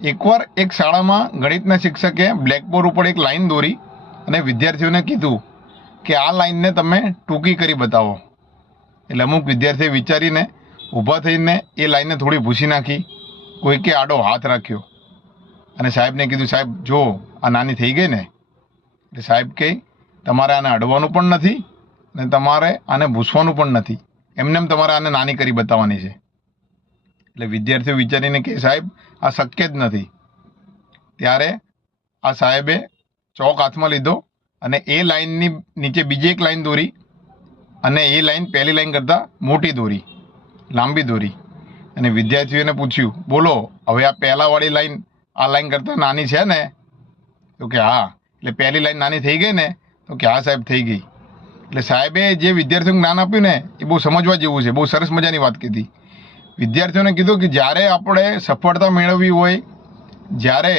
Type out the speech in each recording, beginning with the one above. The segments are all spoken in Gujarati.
એકવાર એક શાળામાં ગણિતના શિક્ષકે બ્લેકબોર્ડ ઉપર એક લાઈન દોરી અને વિદ્યાર્થીઓને કીધું કે આ લાઈનને તમે ટૂંકી કરી બતાવો. એટલે અમુક વિદ્યાર્થીએ વિચારીને ઊભા થઈને એ લાઈનને થોડી ભૂસી નાખી, કોઈકે આડો હાથ રાખ્યો અને સાહેબને કીધું, સાહેબ જો આ નાની થઈ ગઈ ને. એટલે સાહેબ કહે, તમારે આને અડવાનું પણ નથી અને તમારે આને ભૂસવાનું પણ નથી, એમને તમારે આને નાની કરી બતાવવાની છે. એટલે વિદ્યાર્થીઓ વિચારીને કે સાહેબ આ શક્ય જ નથી. ત્યારે આ સાહેબે ચોક હાથમાં લીધો અને એ લાઈનની નીચે બીજી એક લાઈન દોરી અને એ લાઈન પહેલી લાઈન કરતાં મોટી દોરી, લાંબી દોરી, અને વિદ્યાર્થીઓને પૂછ્યું, બોલો હવે આ પહેલાંવાળી લાઈન આ લાઈન કરતાં નાની છે ને? તો કે હા. એટલે પહેલી લાઈન નાની થઈ ગઈ ને? તો કે હા સાહેબ થઈ ગઈ. એટલે સાહેબે જે વિદ્યાર્થીઓને જ્ઞાન આપ્યું ને એ બહુ સમજવા જેવું છે, બહુ સરસ મજાની વાત કીધી. વિદ્યાર્થીઓને કીધું કે જ્યારે આપણે સફળતા મેળવવી હોય, જ્યારે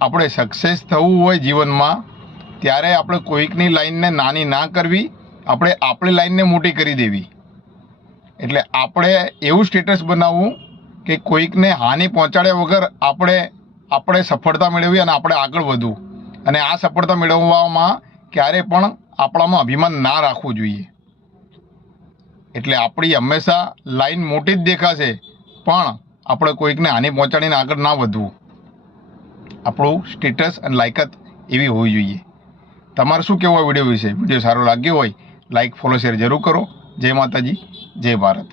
આપણે સક્સેસ થવું હોય જીવનમાં, ત્યારે આપણે કોઈકની લાઈનને નાની ના કરવી, આપણે આપણી લાઈનને મોટી કરી દેવી. એટલે આપણે એવું સ્ટેટસ બનાવવું કે કોઈકને હાનિ પહોંચાડ્યા વગર આપણે સફળતા મેળવી અને આપણે આગળ વધવું. અને આ સફળતા મેળવવામાં ક્યારે પણ આપણામાં અભિમાન ના રાખવું જોઈએ. એટલે આપણી હંમેશા લાઈન મોટી જ દેખાશે, પણ આપણે કોઈકને હાનિ પહોંચાડીને આગળ ના વધવું. આપણું સ્ટેટસ અને લાયકાત એવી હોવી જોઈએ. તમારે શું કહેવું આ વિડીયો વિશે? વિડીયો સારો લાગ્યો હોય લાઈક, ફોલો, શેર જરૂર કરો. જય માતાજી, જય ભારત.